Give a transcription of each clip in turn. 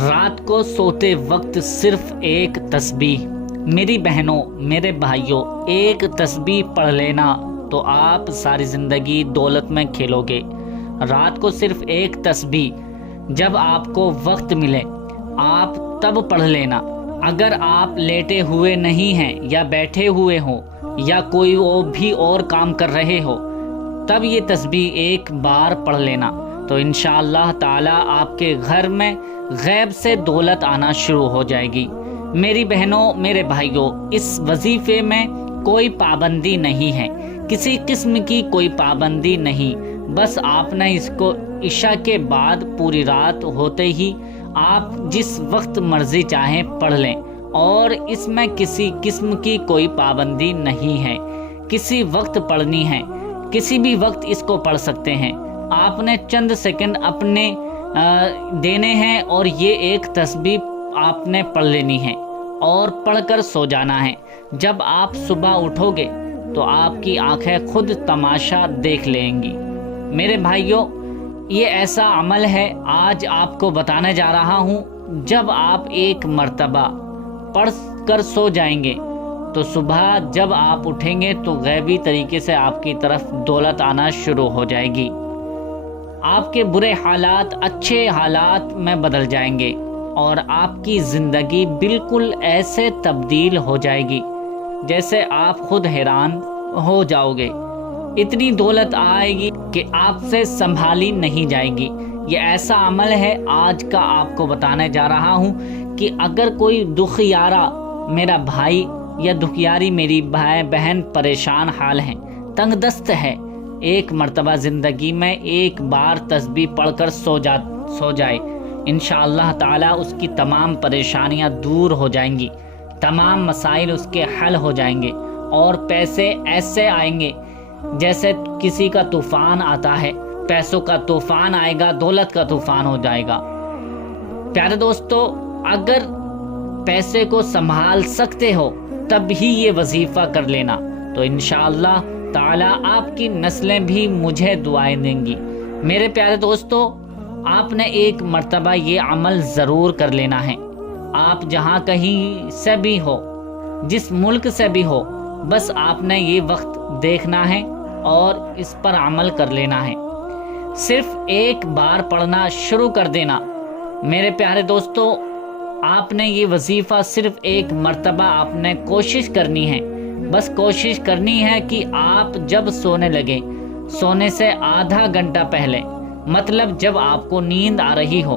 رات کو سوتے وقت صرف ایک تسبیح، میری بہنوں میرے بھائیوں، ایک تسبیح پڑھ لینا تو آپ ساری زندگی دولت میں کھیلو گے۔ رات کو صرف ایک تسبیح، جب آپ کو وقت ملے آپ تب پڑھ لینا۔ اگر آپ لیٹے ہوئے نہیں ہیں یا بیٹھے ہوئے ہوں یا کوئی بھی اور کام کر رہے ہو، تب یہ تسبیح ایک بار پڑھ لینا تو انشاءاللہ تعالی آپ کے گھر میں غیب سے دولت آنا شروع ہو جائے گی۔ میری بہنوں میرے بھائیوں، اس وظیفے میں کوئی پابندی نہیں ہے، کسی قسم کی کوئی پابندی نہیں، بس آپ نے اس کو عشاء کے بعد پوری رات ہوتے ہی آپ جس وقت مرضی چاہیں پڑھ لیں، اور اس میں کسی قسم کی کوئی پابندی نہیں ہے، کسی وقت پڑھنی ہے، کسی بھی وقت اس کو پڑھ سکتے ہیں۔ آپ نے چند سیکنڈ اپنے دینے ہیں اور یہ ایک تسبیح آپ نے پڑھ لینی ہے اور پڑھ کر سو جانا ہے۔ جب آپ صبح اٹھو گے تو آپ کی آنکھیں خود تماشا دیکھ لیں گی۔ میرے بھائیوں، یہ ایسا عمل ہے آج آپ کو بتانے جا رہا ہوں، جب آپ ایک مرتبہ پڑھ کر سو جائیں گے تو صبح جب آپ اٹھیں گے تو غیبی طریقے سے آپ کی طرف دولت آنا شروع ہو جائے گی۔ آپ کے برے حالات اچھے حالات میں بدل جائیں گے اور آپ کی زندگی بالکل ایسے تبدیل ہو جائے گی جیسے آپ خود حیران ہو جاؤ گے۔ اتنی دولت آئے گی کہ آپ سے سنبھالی نہیں جائے گی۔ یہ ایسا عمل ہے آج کا آپ کو بتانے جا رہا ہوں کہ اگر کوئی دکھیارا میرا بھائی یا دکھیاری میری بہن پریشان حال ہیں، تنگ دست ہے، ایک مرتبہ زندگی میں ایک بار تسبیح پڑھ کر سو جائے، انشاءاللہ تعالی اس کی تمام پریشانیاں دور ہو جائیں گی، تمام مسائل اس کے حل ہو جائیں گے اور پیسے ایسے آئیں گے جیسے کسی کا طوفان آتا ہے، پیسوں کا طوفان آئے گا، دولت کا طوفان ہو جائے گا۔ پیارے دوستو، اگر پیسے کو سنبھال سکتے ہو تب ہی یہ وظیفہ کر لینا تو انشاءاللہ تعالی آپ کی نسلیں بھی مجھے دعائیں دیں گی۔ میرے پیارے دوستو، آپ نے ایک مرتبہ یہ عمل ضرور کر لینا ہے۔ آپ جہاں کہیں سے بھی ہو، جس ملک سے بھی ہو، بس آپ نے یہ وقت دیکھنا ہے اور اس پر عمل کر لینا ہے۔ صرف ایک بار پڑھنا شروع کر دینا۔ میرے پیارے دوستو، آپ نے یہ وظیفہ صرف ایک مرتبہ آپ نے کوشش کرنی ہے، بس کوشش کرنی ہے کہ آپ جب سونے لگیں، سونے سے آدھا گھنٹہ پہلے، مطلب جب آپ کو نیند آ رہی ہو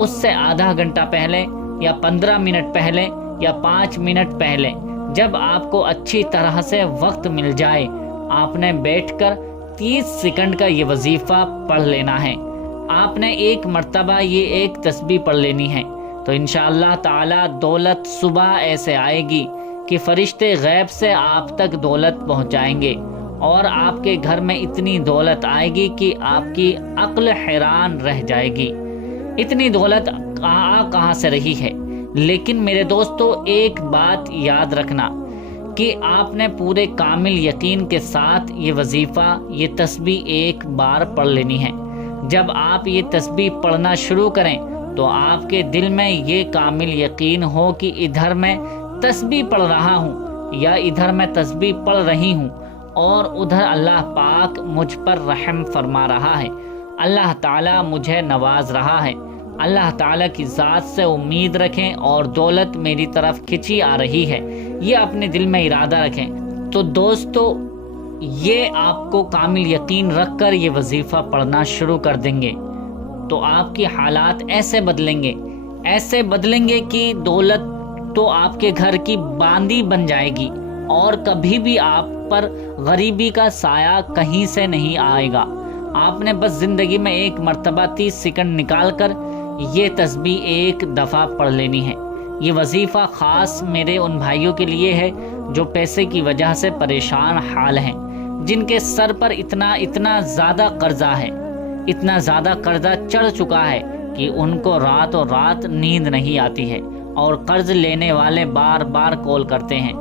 اس سے آدھا گھنٹہ پہلے یا 15 منٹ پہلے یا 5 منٹ پہلے، جب آپ کو اچھی طرح سے وقت مل جائے، آپ نے بیٹھ کر 30 سیکنڈ کا یہ وظیفہ پڑھ لینا ہے۔ آپ نے ایک مرتبہ یہ ایک تسبیح پڑھ لینی ہے تو انشاءاللہ تعالی دولت صبح ایسے آئے گی کہ فرشتے غیب سے آپ تک دولت پہنچائیں گے اور آپ کے گھر میں اتنی دولت آئے گی کہ آپ کی عقل حیران رہ جائے گی۔ اتنی دولت کہاں سے رہی ہے؟ لیکن میرے دوستو، ایک بات یاد رکھنا کہ آپ نے پورے کامل یقین کے ساتھ یہ وظیفہ، یہ تسبیح ایک بار پڑھ لینی ہے۔ جب آپ یہ تسبیح پڑھنا شروع کریں تو آپ کے دل میں یہ کامل یقین ہو کہ ادھر میں تسبیح پڑھ رہا ہوں یا ادھر میں تسبیح پڑھ رہی ہوں اور ادھر اللہ پاک مجھ پر رحم فرما رہا ہے، اللہ تعالیٰ مجھے نواز رہا ہے۔ اللہ تعالیٰ کی ذات سے امید رکھیں اور دولت میری طرف کھینچی آ رہی ہے، یہ اپنے دل میں ارادہ رکھیں۔ تو دوستو، یہ آپ کو کامل یقین رکھ کر یہ وظیفہ پڑھنا شروع کر دیں گے تو آپ کی حالات ایسے بدلیں گے کہ دولت تو آپ کے گھر کی باندی بن جائے گی اور کبھی بھی آپ پر غریبی کا سایہ کہیں سے نہیں آئے گا۔ آپ نے بس زندگی میں ایک مرتبہ 30 سیکنڈ نکال کر یہ تسبیح ایک دفعہ پڑھ لینی ہے۔ یہ وظیفہ خاص میرے ان بھائیوں کے لیے ہے جو پیسے کی وجہ سے پریشان حال ہیں، جن کے سر پر اتنا زیادہ قرضہ ہے، اتنا زیادہ قرضہ چڑھ چکا ہے کہ ان کو راتوں رات نیند نہیں آتی ہے اور قرض لینے والے بار بار کال کرتے ہیں۔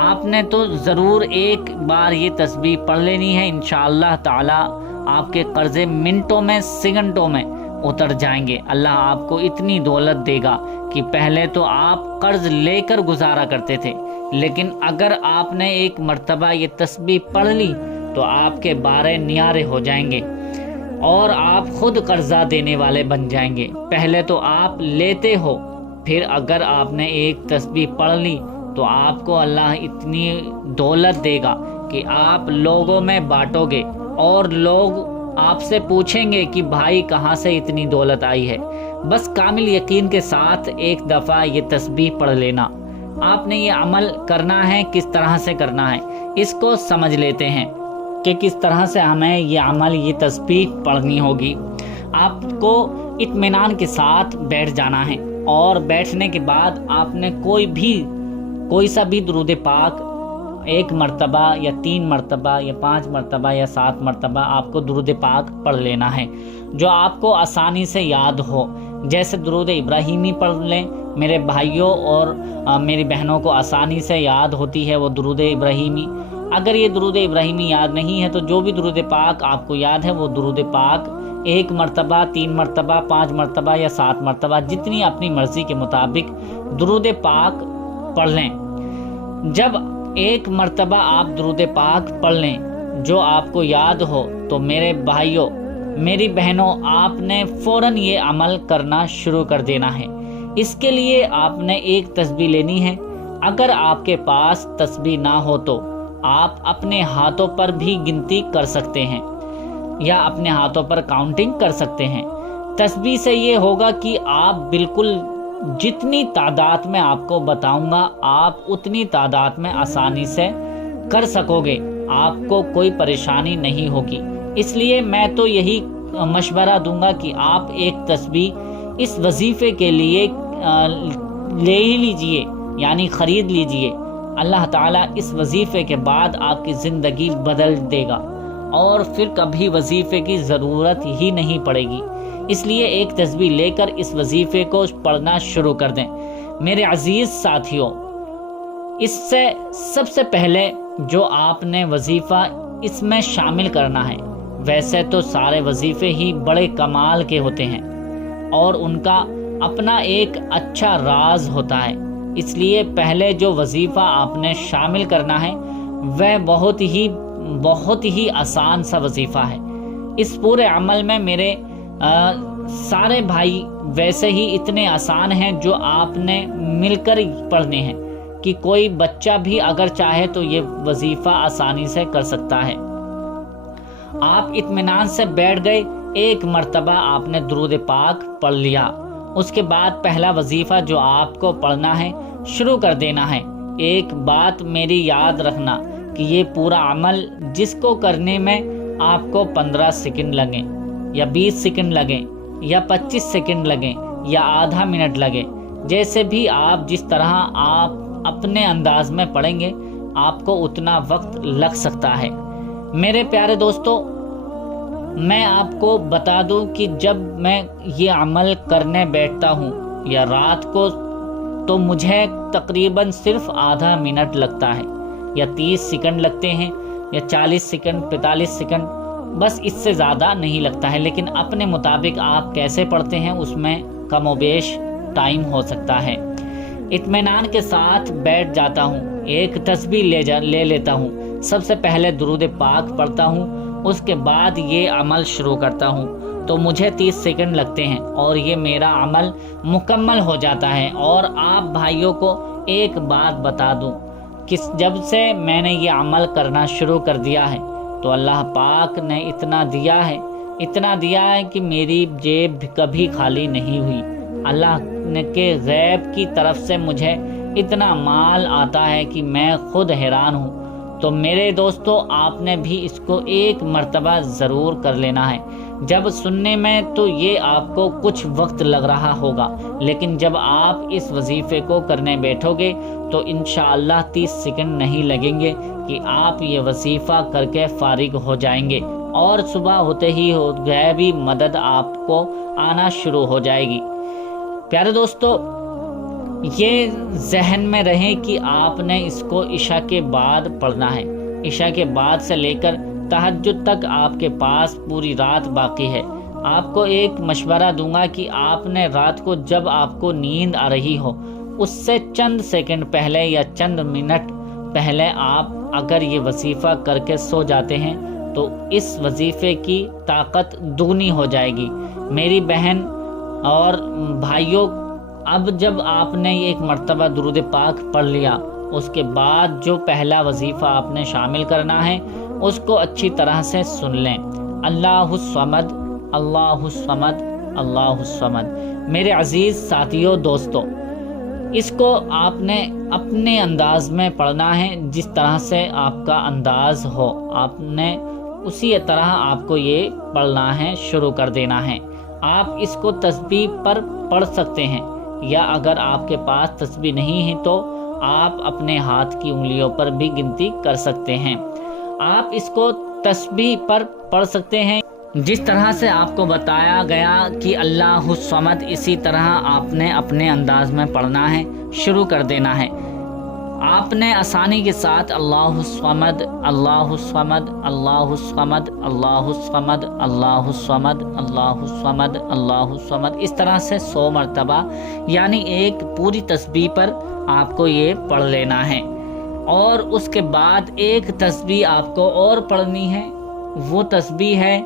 آپ نے تو ضرور ایک بار یہ تسبیح پڑھ لینی ہے، انشاءاللہ تعالی آپ کے قرضے منٹوں میں، سیکنڈوں میں اتر جائیں گے۔ اللہ آپ کو اتنی دولت دے گا کہ پہلے تو آپ قرض لے کر گزارا کرتے تھے، لیکن اگر آپ نے ایک مرتبہ یہ تسبیح پڑھ لی تو آپ کے بارے نیارے ہو جائیں گے اور آپ خود قرضہ دینے والے بن جائیں گے۔ پہلے تو آپ لیتے ہو، پھر اگر آپ نے ایک تسبیح پڑھ لی تو آپ کو اللہ اتنی دولت دے گا کہ آپ لوگوں میں بانٹو گے اور لوگ آپ سے پوچھیں گے کہ بھائی کہاں سے اتنی دولت آئی ہے۔ بس کامل یقین کے ساتھ ایک دفعہ یہ تسبیح پڑھ لینا۔ آپ نے یہ عمل کرنا ہے، کس طرح سے کرنا ہے اس کو سمجھ لیتے ہیں کہ کس طرح سے ہمیں یہ عمل، یہ تسبیح پڑھنی ہوگی۔ آپ کو اطمینان کے ساتھ بیٹھ جانا ہے اور بیٹھنے کے بعد آپ نے کوئی سا بھی درود پاک 1 مرتبہ یا 3 مرتبہ یا 5 مرتبہ یا 7 مرتبہ آپ کو درود پاک پڑھ لینا ہے جو آپ کو آسانی سے یاد ہو۔ جیسے درود ابراہیمی پڑھ لیں میرے بھائیوں اور میری بہنوں کو آسانی سے یاد ہوتی ہے وہ درود ابراہیمی۔ اگر یہ درود ابراہیمی یاد نہیں ہے تو جو بھی درود پاک آپ کو یاد ہے وہ درود پاک 1 مرتبہ، 3 مرتبہ، 5 مرتبہ یا 7 مرتبہ جتنی اپنی مرضی کے مطابق درود پاک پڑھ لیں۔ جب 1 مرتبہ آپ درود پاک پڑھ لیں جو آپ کو یاد ہو تو میرے بھائیوں، میری بہنوں، آپ نے فوراً یہ عمل کرنا شروع کر دینا ہے۔ اس کے لیے آپ نے ایک تسبیح لینی ہے۔ اگر آپ کے پاس تسبیح نہ ہو تو آپ اپنے ہاتھوں پر بھی گنتی کر سکتے ہیں یا اپنے ہاتھوں پر کاؤنٹنگ کر سکتے ہیں۔ تسبیح سے یہ ہوگا کہ آپ بالکل جتنی تعداد میں آپ کو بتاؤں گا آپ اتنی تعداد میں آسانی سے کر سکو گے، آپ کو کوئی پریشانی نہیں ہوگی۔ اس لیے میں تو یہی مشورہ دوں گا کہ آپ ایک تسبیح اس وظیفے کے لیے لے ہی لیجئے، یعنی خرید لیجئے۔ اللہ تعالیٰ اس وظیفے کے بعد آپ کی زندگی بدل دے گا اور پھر کبھی وظیفے کی ضرورت ہی نہیں پڑے گی۔ اس لیے ایک تسبیح لے کر اس وظیفے کو پڑھنا شروع کر دیں۔ میرے عزیز ساتھیوں، اس سے سب سے پہلے جو آپ نے وظیفہ اس میں شامل کرنا ہے، ویسے تو سارے وظیفے ہی بڑے کمال کے ہوتے ہیں اور ان کا اپنا ایک اچھا راز ہوتا ہے۔ اس لیے پہلے جو وظیفہ آپ نے شامل کرنا ہے وہ بہت ہی آسان سا وظیفہ ہے۔ اس پورے عمل میں میرے سارے بھائی ویسے ہی اتنے آسان ہیں جو آپ نے مل کر پڑھنے ہیں کہ کوئی بچہ بھی اگر چاہے تو یہ وظیفہ آسانی سے کر سکتا ہے۔ آپ اطمینان سے بیٹھ گئے، 1 مرتبہ آپ نے درود پاک پڑھ لیا، اس کے بعد پہلا وظیفہ جو آپ کو پڑھنا ہے شروع کر دینا ہے۔ ایک بات میری یاد رکھنا کہ یہ پورا عمل جس کو کرنے میں آپ کو 15 سیکنڈ لگیں یا 20 سیکنڈ لگیں یا 25 سیکنڈ لگیں یا آدھا منٹ لگے، جیسے بھی آپ جس طرح آپ اپنے انداز میں پڑھیں گے آپ کو اتنا وقت لگ سکتا ہے۔ میرے پیارے دوستو، میں آپ کو بتا دوں کہ جب میں یہ عمل کرنے بیٹھتا ہوں یا رات کو تو مجھے تقریباً صرف آدھا منٹ لگتا ہے یا 30 سیکنڈ لگتے ہیں یا 40 سیکنڈ 45 سیکنڈ، بس اس سے زیادہ نہیں لگتا ہے۔ لیکن اپنے مطابق آپ کیسے پڑھتے ہیں اس میں کم و بیش ٹائم ہو سکتا ہے۔ اطمینان کے ساتھ بیٹھ جاتا ہوں، ایک تسبیح لے لیتا ہوں، سب سے پہلے درود پاک پڑھتا ہوں، اس کے بعد یہ عمل شروع کرتا ہوں تو مجھے 30 سیکنڈ لگتے ہیں اور یہ میرا عمل مکمل ہو جاتا ہے۔ اور آپ بھائیوں کو ایک بات بتا دوں کہ جب سے میں نے یہ عمل کرنا شروع کر دیا ہے تو اللہ پاک نے اتنا دیا ہے کہ میری جیب کبھی خالی نہیں ہوئی۔ اللہ نے کے غیب کی طرف سے مجھے اتنا مال آتا ہے کہ میں خود حیران ہوں۔ تو میرے دوستو، آپ نے بھی اس کو 1 مرتبہ ضرور کر لینا ہے۔ جب سننے میں تو یہ آپ کو کچھ وقت لگ رہا ہوگا، لیکن جب آپ اس وظیفے کو کرنے بیٹھو گے تو انشاءاللہ 30 سیکنڈ نہیں لگیں گے کہ آپ یہ وظیفہ کر کے فارغ ہو جائیں گے اور صبح ہوتے ہی غیبی مدد آپ کو آنا شروع ہو جائے گی۔ پیارے دوستو، یہ ذہن میں رہے کہ آپ نے اس کو عشاء کے بعد پڑھنا ہے۔ عشاء کے بعد سے لے کر تہجد تک آپ کے پاس پوری رات باقی ہے۔ آپ کو ایک مشورہ دوں گا کہ آپ نے رات کو جب آپ کو نیند آ رہی ہو اس سے چند سیکنڈ پہلے یا چند منٹ پہلے آپ اگر یہ وظیفہ کر کے سو جاتے ہیں تو اس وظیفے کی طاقت دگنی ہو جائے گی۔ میری بہن اور بھائیوں، اب جب آپ نے ایک مرتبہ درود پاک پڑھ لیا، اس کے بعد جو پہلا وظیفہ آپ نے شامل کرنا ہے اس کو اچھی طرح سے سن لیں۔ اللہ الصمد، اللہ الصمد، اللہ الصمد۔ میرے عزیز ساتھیوں، دوستو، اس کو آپ نے اپنے انداز میں پڑھنا ہے، جس طرح سے آپ کا انداز ہو آپ نے اسی طرح آپ کو یہ پڑھنا ہے، شروع کر دینا ہے۔ آپ اس کو تسبیح پر پڑھ سکتے ہیں، یا اگر آپ کے پاس تسبیح نہیں ہے تو آپ اپنے ہاتھ کی انگلیوں پر بھی گنتی کر سکتے ہیں۔ آپ اس کو تسبیح پر پڑھ سکتے ہیں جس طرح سے آپ کو بتایا گیا کہ اللہ الصمد، اسی طرح آپ نے اپنے انداز میں پڑھنا ہے، شروع کر دینا ہے۔ آپ نے آسانی کے ساتھ اللہ الصمد، اللہ الصمد، اللہ الصمد، اللہ الصمد، اللہ الصمد، اللہ الصمد، اللہ الصمد، اس طرح سے 100 مرتبہ، یعنی ایک پوری تسبیح پر آپ کو یہ پڑھ لینا ہے۔ اور اس کے بعد ایک تسبیح آپ کو اور پڑھنی ہے، وہ تسبیح ہے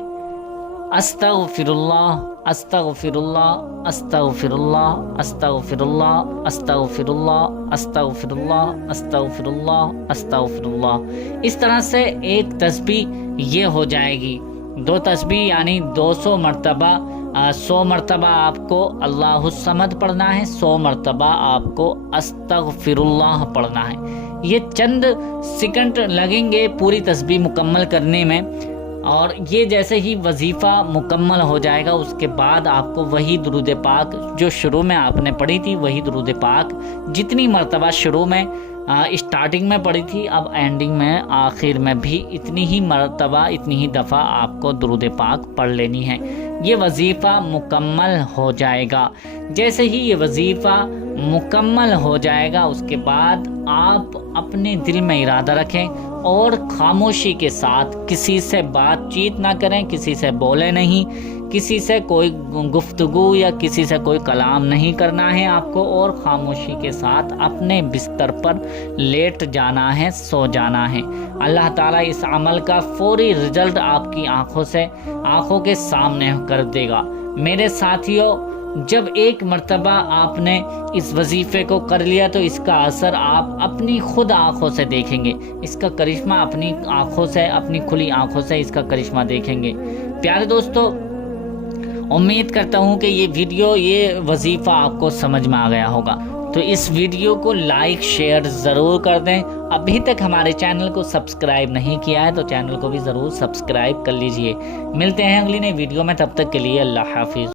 استغفر اللہ، استغفر اللہ، استغفر اللہ، استغفر اللہ، استغفر اللہ، استغفر اللہ، استغفر اللہ، استغفر اللہ۔ اس طرح سے ایک تسبیح یہ ہو جائے گی۔ 2 تسبیح یعنی 200 مرتبہ، 100 مرتبہ آپ کو اللہ الصمد پڑھنا ہے، 100 مرتبہ آپ کو استغفر اللہ پڑھنا ہے۔ یہ چند سیکنڈ لگیں گے پوری تسبیح مکمل کرنے میں، اور یہ جیسے ہی وظیفہ مکمل ہو جائے گا اس کے بعد آپ کو وہی درود پاک جو شروع میں آپ نے پڑھی تھی، وہی درود پاک جتنی مرتبہ شروع میں اسٹارٹنگ میں پڑھی تھی، اب اینڈنگ میں آخر میں بھی اتنی ہی مرتبہ، اتنی ہی دفعہ آپ کو درود پاک پڑھ لینی ہے۔ یہ وظیفہ مکمل ہو جائے گا۔ جیسے ہی یہ وظیفہ مکمل ہو جائے گا اس کے بعد آپ اپنے دل میں ارادہ رکھیں اور خاموشی کے ساتھ کسی سے بات چیت نہ کریں، کسی سے بولے نہیں، کسی سے کوئی گفتگو یا کسی سے کوئی کلام نہیں کرنا ہے آپ کو، اور خاموشی کے ساتھ اپنے بستر پر لیٹ جانا ہے، سو جانا ہے۔ اللہ تعالیٰ اس عمل کا فوری رزلٹ آپ کی آنکھوں کے سامنے کر دے گا۔ میرے ساتھیوں، جب ایک مرتبہ آپ نے اس وظیفے کو کر لیا تو اس کا اثر آپ اپنی خود آنکھوں سے دیکھیں گے، اس کا کرشمہ اپنی آنکھوں سے، اپنی کھلی آنکھوں سے اس کا کرشمہ دیکھیں گے۔ پیارے دوستو، امید کرتا ہوں کہ یہ ویڈیو، یہ وظیفہ آپ کو سمجھ میں آ گیا ہوگا، تو اس ویڈیو کو لائک شیئر ضرور کر دیں۔ ابھی تک ہمارے چینل کو سبسکرائب نہیں کیا ہے تو چینل کو بھی ضرور سبسکرائب کر لیجئے۔ ملتے ہیں اگلی نئی ویڈیو میں، تب تک کے لیے اللہ حافظ۔